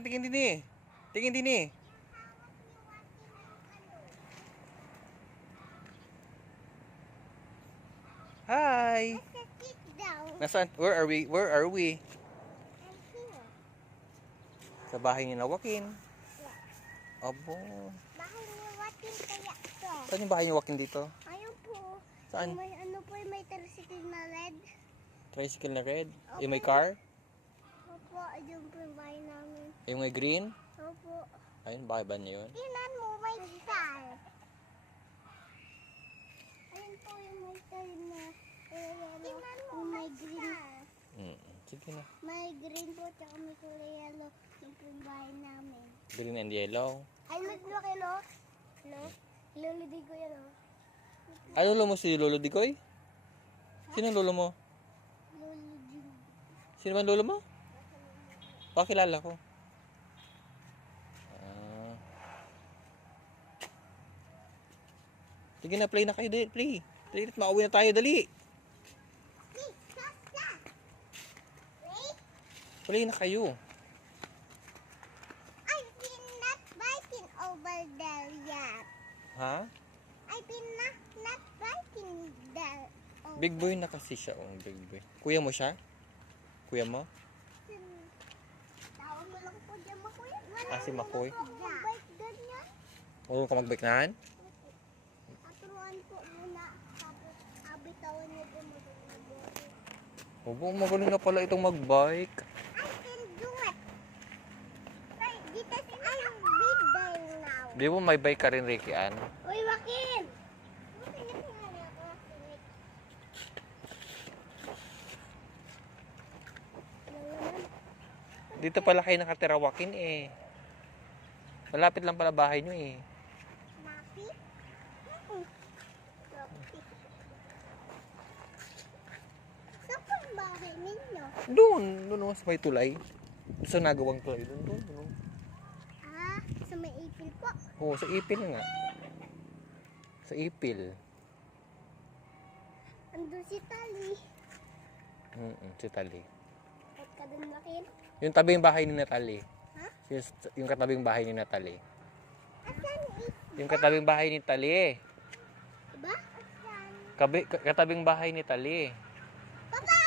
Tingin din eh. Tingin din eh. Hi. Nasaan? Where are we? Where are we? Sa bahay ni Joaquin. Abo. Bahay ni Joaquin kaya to. Saan yung bahay ni Joaquin dito? Ayun po. Saan? May ano po, may tricycle na red. Tricycle na red? Opo. Yung may car? Opo, ayun po yung bahay namin. Yung may green? Opo. Ayun, bahay ba niya yun? Tingnan mo, may star. Ayun po yung may star na tingnan mo, may green. Sige na. May green po, tsaka may kulay yellow. Yung po yung bahay namin. Green and yellow. Ay, lagi no? No? Luludi ko yan, oh. Ay, lolo mo si Lolo Digoy? Sino ang lolo mo? Luludi. Sino man lolo mo? Pakilala ko. Sige na, play na kayo. Play. Play na, makauwi na tayo. Dali. Play na kayo. I've been not biting over there yet. Ha? I've been not biting there. Big boy na kasi siya. Oh, big boy. Kuya mo siya? Kuya mo? Tawag mo lang po dyan, Makoy. Si Makoy. Mag-bike ganyan. Oo, ka mag-bike nahan? Aturuan po muna. Tapos, abitawan niyo po mag-bike. Obo, magaling na pala itong mag-bike. I can do it. Because I'm big boy now. Di mo may bike ka rin, Ricky Ann? Uy, Joaquin! Dito pala kayo nakatira, Joaquin eh. Malapit lang pala bahay nyo eh. Mapi? Saan po ang bahay ninyo? Doon sa may tulay. Sa nagawang tulay. Doon. Ah, sa may ipil po. Oo, sa ipil nga. Sa ipil. Andun si Tali. Si Tali. At ka dun, Joaquin. Yung tabing bahay ni Natalie. Ha? Yung katabing bahay ni Natalie. Asan Yung katabing bahay ni Tali. Diba? Asan? Katabing bahay ni Tali. Papa!